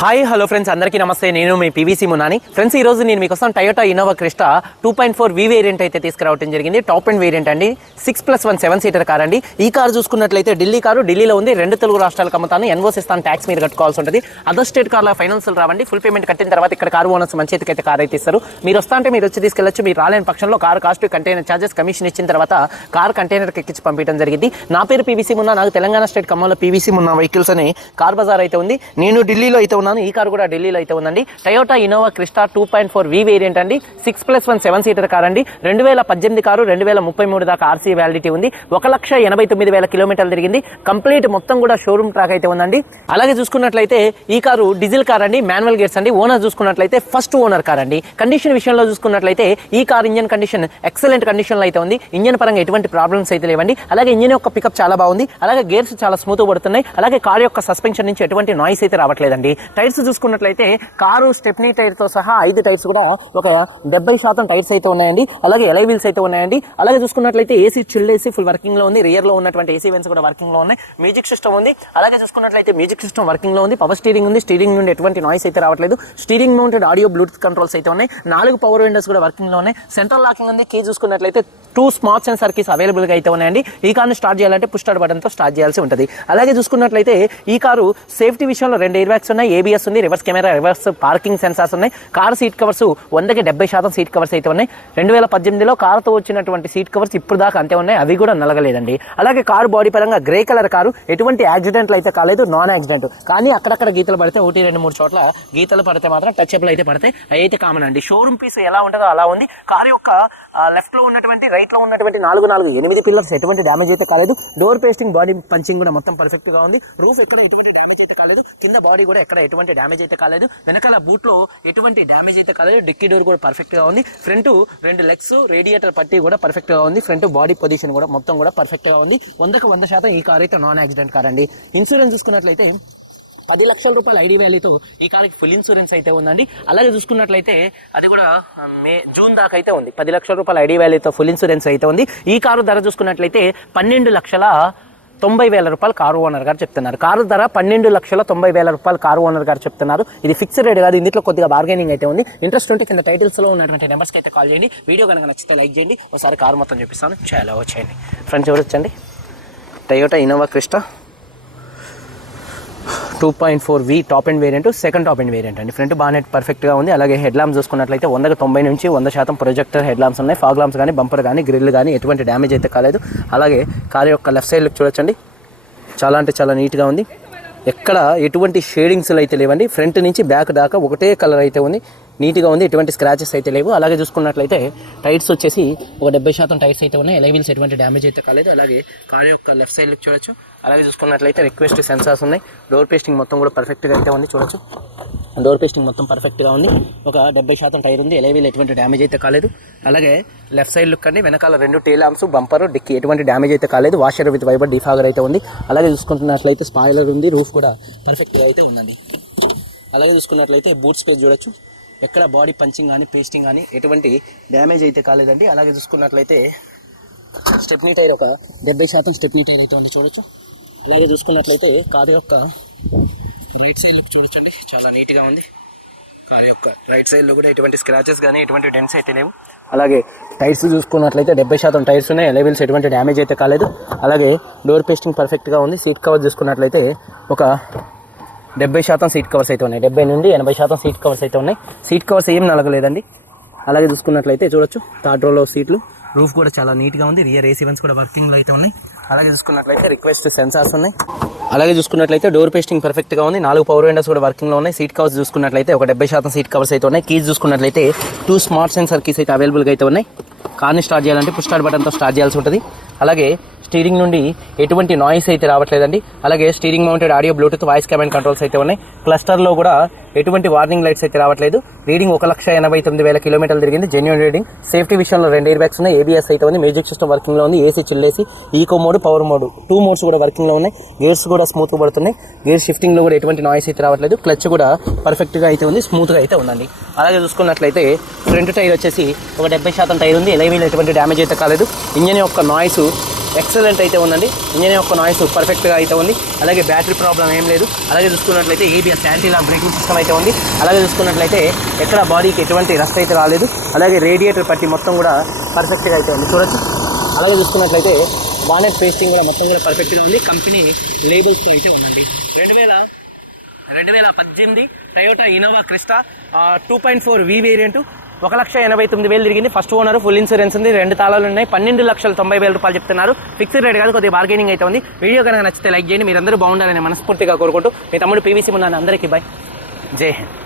Hi hello friends అందరికీ నమస్తే. నేను మీ పీవీసీ మునాని. ఫ్రెండ్స్ ఈ రోజు నేను మీకోసం Toyota Innova Crysta two point four V variant అయితే తీసుకురావడం జరిగింది. టాప్ అండ్ వేరియంట్ అండి. Six plus one seven seater car అండి. ఈ కార్ చూసుకున్నట్లయితే ఢిల్లీ కారు ఢిల్లీలో ఉంది. రెండు తెలుగు రాష్ట్రాలకు అమ్ముతాను. ఎన్ఓస్ ఇస్తాను ట్యాక్స్ మీద కట్టుకోవాల్సి ఉంటుంది. అదర్ స్టేట్ కార్ల ఫైనాన్షియల్ రావండి. ఫుల్ పేమెంట్ కట్టిన తర్వాత ఇక్కడ కారు ఓనర్స్ మంచి అయితే కార్ అయితే ఇస్తారు. మీరు వస్తా అంటే మీరు వచ్చి తీసుకెళ్ళచ్చు. మీరు రాలేని పక్షంలో car cost container charges commission ఇచ్చిన తర్వాత కార్ కంటైనర్కి ఎక్కించి పంపించడం జరిగింది. నా పేరు పీవీసీ మున్నా. నాకు తెలంగాణ స్టేట్ ఖమ్మంలో పీవీసీ మున్నా వెహికల్స్ అని కార్ బజార్ అయితే ఉంది. నేను ఢిల్లీలో అయితే ఉన్నాను. ఈ కారు కూడా ఢిల్లీలో అయితే ఉందండి. Toyota Innova Crysta two point four V variant అండి. Six plus one seven seater car అండి. రెండు వేల పద్దెనిమిది కారు రెండు వేల ముప్పై మూడు దాకా ఆర్సీ వ్యాలిడిటీ ఉంది. ఒక లక్ష ఎనభై తొమ్మిది వేల కిలోమీటర్లు తిరిగింది. కంప్లీట్ మొత్తం కూడా షోరూమ్ ట్రాక్ అయితే ఉందండి. అలాగే చూసుకున్నట్లయితే ఈ కారు డీజిల్ కార్ అండి మాన్యువల్ గేర్స్ అండి. ఓనర్ చూసుకున్నట్లయితే ఫస్ట్ ఓనర్ కార్ అండి. కండిషన్ విషయంలో చూసుకున్నట్లయితే ఈ కార్ ఇంజన్ కండిషన్ ఎక్సలెంట్ కండిషన్లో అయితే ఉంది. ఇంజన్ పరంగా ఎటువంటి ప్రాబ్లమ్స్ అయితే లేవండి. అలాగే ఇంజన్ యొక్క పికప్ చాలా బాగుంది. అలాగే గేర్స్ చాలా స్మూత్ పడుతున్నాయి. అలాగే కార్ యొక్క సస్పెన్షన్ నుంచి ఎటువంటి నాయిస్ అయితే రావట్లేదండి. టైర్స్ చూసుకున్నట్లయితే కారు స్టెప్నీ టైర్తో సహా ఐదు టైర్స్ కూడా ఒక డెబ్బై శాతం టైర్స్ అయితే ఉన్నాయండి. అలాగే ఎలై వీల్స్ అయితే ఉన్నాయండి. అలాగే చూసుకున్నట్లయితే ఏసీ చిల్ ఏసీ ఫుల్ వర్కింగ్లో ఉంది. రియర్లో ఉన్నటువంటి ఏసీ వెన్స్ కూడా వర్కింగ్లో ఉన్నాయి. మ్యూజిక్ సిస్టమ్ ఉంది. అలాగే చూసుకున్నట్లయితే మ్యూజిక్ సిస్టమ్ వర్కింగ్లో ఉంది. పవర్ స్టీరింగ్ ఉంది. స్టీరింగ్ నుండి ఎటువంటి నాయిస్ అయితే రావట్లేదు. Steering mounted audio Bluetooth controls అయితే ఉన్నాయి. నాలుగు పవర్ విండోస్ కూడా వర్కింగ్లో ఉన్నాయి. సెంట్రల్ లాకింగ్ ఉంది. కీ చూసుకున్నట్లయితే టూ స్మార్ట్ సెన్సార్ కీస్ అవైలబుల్గా అయితే ఉన్నాయండి. ఈ కార్ని స్టార్ట్ చేయాలంటే పుష్టార్ బటన్తో స్టార్ట్ చేయాల్సి ఉంటుంది. అలాగే చూసుకున్నట్లయితే ఈ కారు సేఫ్టీ విషయంలో రెండు ఎయిర్ బ్యాగ్స్ ఉన్నాయి. ఏబిఎస్ ఉంది reverse camera reverse parking sensors ఉన్నాయి. కార్ సీట్ కవర్స్ వందకి డెబ్బై శాతం సీట్ కవర్స్ అయితే ఉన్నాయి. రెండు వేల పద్దెనిమిదిలో కారుతో వచ్చినటువంటి సీట్ కవర్స్ ఇప్పుడు దాకా అంతే ఉన్నాయి అవి కూడా నలగలేదండి. అలాగే కారు బాడీ పరంగా గ్రే కలర్ కారు ఎటువంటి యాక్సిడెంట్లు అయితే కాలేదు నాన్ యాక్సిడెంట్. కానీ అక్కడక్కడ గీతలు పడితే ఒకటి రెండు మూడు చోట్ల గీతలు పడితే మాత్రం టచ్ అప్లు అయితే పడతాయి. అవి అయితే కామన్ అండి. షోరూమ్ పీస్ ఎలా ఉంటుందో అలా ఉంది. కారు యొక్క లెఫ్ట్లో ఉన్నటువంటి రైట్లో ఉన్నటువంటి నాలుగు నాలుగు ఎనిమిది పిల్లర్స్ ఎటువంటి డ్యామేజ్ అయితే కాలేదు. డోర్ పేస్టింగ్ బాడీ పంచింగ్ కూడా మొత్తం పర్ఫెక్ట్గా ఉంది. రూఫ్ ఎక్కడ ఎటువంటి డ్యామేజ్ అయితే కాలేదు. కింద బాడీ కూడా ఎక్కడ ఎటువంటి ఎటువంటి డ్యామేజ్ అయితే కాలేదు. వెనకాల బూట్లో ఎటువంటి డ్యామేజ్ అయితే కాలేదు. డిక్కీ డోర్ కూడా పర్ఫెక్ట్గా ఉంది. ఫ్రంట్ రెండు లెగ్స్ రేడియేటర్ పట్టి కూడా పర్ఫెక్ట్గా ఉంది. ఫ్రంట్ బాడీ పొజిషన్ కూడా మొత్తం కూడా పర్ఫెక్ట్గా ఉంది. వందకు వంద శాతం ఈ కార్ అయితే నాన్ యాక్సిడెంట్ కార్ అండి. ఇన్సూరెన్స్ చూసుకున్నట్లయితే పది లక్షల రూపాయల ఐడి వ్యాలీతో ఈ కార్కి ఫుల్ ఇన్సూరెన్స్ అయితే ఉందండి. అలాగే చూసుకున్నట్లయితే అది కూడా మే జూన్ దాకా అయితే ఉంది. పది లక్షల రూపాయల ఐడి వ్యాలీతో ఫుల్ ఇన్సూరెన్స్ అయితే ఉంది. ఈ కారు ధర చూసుకున్నట్లయితే పన్నెండు లక్షల తొంభై వేల రూపాయలు కారు ఓనర్ గారు చెప్తున్నారు. కారు ధర పన్నెండు లక్షల తొంభై వేల రూపాయలు కారు ఓనర్ గారు చెప్తున్నారు. ఇది ఫిక్స్డ్ రేట్ కాదు ఇందులో కొద్దిగా బార్గెనింగ్ అయితే ఉంది. ఇంట్రెస్ట్ ఉంటే కింద టైటిల్స్లో ఉన్నటువంటి నెంబర్స్కి అయితే కాల్ చేయండి. వీడియో కనుక నచ్చితే లైక్ చేయండి. ఒకసారి కారు మొత్తం చూపిస్తాను. చాలా వచ్చేయండి. ఫ్రెండ్స్ ఎవరు వచ్చండి? Toyota Innova Crysta two point four V top end variant second top end variant అండి. ఫ్రంట్ బానెట్ పర్ఫెక్ట్గా ఉంది. అలాగే హెడ్ లాంప్స్ చూసుకున్నట్లయితే వందకు తొంభై నుంచి వంద శాతం ప్రొజెక్టర్ హెడ్ లాంప్స్ ఉన్నాయి. ఫాగ్ లాంప్స్ కానీ బంపర్ కానీ గ్రిల్ కానీ ఎటువంటి డ్యామేజ్ అయితే కాలేదు. అలాగే కార్ యొక్క లెఫ్ట్ సైడ్ చూడొచ్చండి. చాలా అంటే చాలా నీట్గా ఉంది. ఎక్కడ ఎటువంటి షేడింగ్స్లు అయితే లేవండి. ఫ్రంట్ నుంచి బ్యాక్ దాకా ఒకటే కలర్ అయితే ఉంది. నీట్గా ఉంది. ఎటువంటి స్క్రాచెస్ అయితే లేవు. అలాగే చూసుకున్నట్లయితే టైర్స్ వచ్చేసి ఒక డెబ్బై శాతం టైర్స్ అయితే ఉన్నాయి. ఎలైవిల్స్ ఎటువంటి డ్యామేజ్ అయితే కాలేదు. అలాగే కార్ యొక్క లెఫ్ట్ సైడ్ చూడొచ్చు. అలాగే చూసుకున్నట్లయితే రిక్వెస్ట్ సెన్సార్స్ ఉన్నాయి. డోర్ పేస్టింగ్ మొత్తం కూడా పర్ఫెక్ట్గా అయితే ఉంది. చూడొచ్చు. డోర్ పేస్టింగ్ మొత్తం పర్ఫెక్ట్గా ఉంది. ఒక డెబ్బై శాతం టైర్ ఉంది. ఎలైవీల్ ఎటువంటి డ్యామేజ్ అయితే కాలేదు. అలాగే లెఫ్ట్ సైడ్ లుక్ అండి. వెనకాల రెండు టేల్ ల్యాంప్స్ బంపర్ డిక్కి ఎటువంటి డ్యామేజ్ అయితే కాలేదు. వాషర్ విత్ వైబర్ డిఫాగర్ అయితే ఉంది. అలాగే చూసుకుంటున్నట్లయితే స్పాయిలర్ ఉంది. రూఫ్ కూడా పర్ఫెక్ట్గా అయితే ఉందండి. అలాగే చూసుకున్నట్లయితే బూట్ స్పేస్ చూడొచ్చు. ఎక్కడ బాడీ పంచింగ్ కానీ పేస్టింగ్ కానీ ఎటువంటి డ్యామేజ్ అయితే కాలేదండి. అలాగే చూసుకున్నట్లయితే స్టెప్నీ టైర్ ఒక డెబ్బై శాతం స్టెప్నీ టైర్ అయితే ఉంది చూడొచ్చు. అలాగే చూసుకున్నట్లయితే కారు యొక్క రైట్ సైడ్ చూడొచ్చండి. చాలా నీట్గా ఉంది. కారు యొక్క రైట్ సైడ్లో కూడా ఎటువంటి స్క్రాచెస్ కానీ ఎటువంటి డెన్స్ అయితే లేవు. అలాగే టైర్స్ చూసుకున్నట్లయితే డెబ్బై శాతం టైర్స్ ఉన్నాయి. లెవెల్స్ ఎటువంటి డ్యామేజ్ అయితే కాలేదు. అలాగే డోర్ పేస్టింగ్ పర్ఫెక్ట్గా ఉంది. సీట్ కవర్ చూసుకున్నట్లయితే ఒక డెబ్బై శాతం సీట్ కవర్స్ అయితే ఉన్నాయి. డెబ్బై నుండి ఎనభై శాతం సీట్ కవర్స్ అయితే ఉన్నాయి. సీట్ కవర్స్ ఏం నలగలేదండి. అలాగే చూసుకున్నట్లయితే చూడొచ్చు థర్డ్ రోలో సీట్లు. రూఫ్ కూడా చాలా నీట్గా ఉంది. రియర్ ఏసీ వెన్స్ కూడా వర్కింగ్లో అయితే ఉన్నాయి. అలాగే చూసుకున్నట్లయితే రిక్వెస్ట్ సెన్సార్స్ ఉన్నాయి. అలాగే చూసుకున్నట్లయితే డోర్ పేస్టింగ్ పర్ఫెక్ట్గా ఉంది. నాలుగు పవర్ విండోస్ కూడా వర్కింగ్లో ఉన్నాయి. సీట్ కవర్స్ చూసుకున్నట్లయితే ఒక డెబ్బై శాతం సీట్ కవర్స్ అయితే ఉన్నాయి. కీస్ చూసుకున్నట్లయితే టూ స్మార్ట్ సెన్సర్ కీస్ అయితే అవైలబుల్గా అయితే ఉన్నాయి. కార్ని స్టార్ట్ చేయాలంటే పుష్ స్టార్ట్ బటన్తో స్టార్ట్ చేయాల్సి ఉంటుంది. అలాగే స్టీరింగ్ నుండి ఎటువంటి నాయిస్ అయితే రావట్లేదండి. అలాగే steering mounted audio Bluetooth voice command controls అయితే ఉన్నాయి. క్లస్టర్లో కూడా ఎటువంటి వార్నింగ్ లైట్స్ అయితే రావట్లేదు. రీడింగ్ ఒక లక్ష ఎనభై తొమ్మిది వేల కిలోమీటర్లు తిరిగింది. జెన్యున్ రీడింగ్ సేఫ్టీ విషయంలో రెండు ఎయిర్ బ్యాగ్స్ ఉన్నాయి ఏబిఎస్ అయితే ఉంది. మ్యూజిక్ సిస్టమ్ వర్కింగ్లో ఉంది. AC చిల్లేసి eco mode power mode two modes కూడా వర్కింగ్లో ఉన్నాయి. గేర్స్ కూడా స్మూత్గా పడుతున్నాయి. గేర్ షిఫ్టింగ్లో కూడా ఎటువంటి నాయిస్ అయితే రావట్లేదు. క్లచ్ కూడా పర్ఫెక్ట్గా అయితే ఉంది. స్మూత్గా అయితే ఉందండి. అలాగే చూసుకున్నట్లయితే ఫ్రంట్ టైర్ వచ్చేసి ఒక డెబ్బై శాతం టైర్ ఉంది. ఎలైవీలో ఎటువంటి డ్యామేజ్ అయితే కాలేదు. ఇంజన్ యొక్క నాయిస్ ఎక్సలెంట్ అయితే ఉందండి. ఇంజన్ యొక్క నాయిస్ పర్ఫెక్ట్గా అయితే ఉంది. అలాగే బ్యాటరీ ప్రాబ్లం ఏం లేదు. అలాగే చూసుకున్నట్లయితే ABS anti lock braking system అయితే ఉంది. అలాగే చూసుకున్నట్లయితే ఎక్కడ బాడీకి ఎటువంటి రస్ట్ అయితే రాలేదు. అలాగే రేడియేటర్ పట్టి మొత్తం కూడా పర్ఫెక్ట్గా అయితే ఉంది. చూడొచ్చు. అలాగే చూసుకున్నట్లయితే బానెట్ పేస్టింగ్ కూడా మొత్తం కూడా పర్ఫెక్ట్గా ఉంది. కంపెనీ లేబుల్స్తో అయితే ఉందండి. రెండు వేల రెండు వేల పద్దెనిమిది Toyota Innova Crysta two point four V variant ఒక లక్ష ఎనభై తొమ్మిది వేలు తిరిగింది. ఫస్ట్ ఓనర్ ఫుల్ ఇన్సూరెన్స్ ఉంది. రెండు తాళాలు ఉన్నాయి. పన్నెండు లక్షల తొంభై వేల రూపాయలు చెప్తున్నారు. ఫిక్స్డ్ రేట్ కాదు కొద్దిగా బార్గెనింగ్ అయితే ఉంది. వీడియో కనుక నచ్చితే లైక్ చేయండి. మీరందరూ బాగుండాలని మనస్ఫూర్తిగా కోరుకుంటూ మీ తమ్ముడు పీవీసీ ఉన్నాను అందరికీ బాయ్ జై హింద్.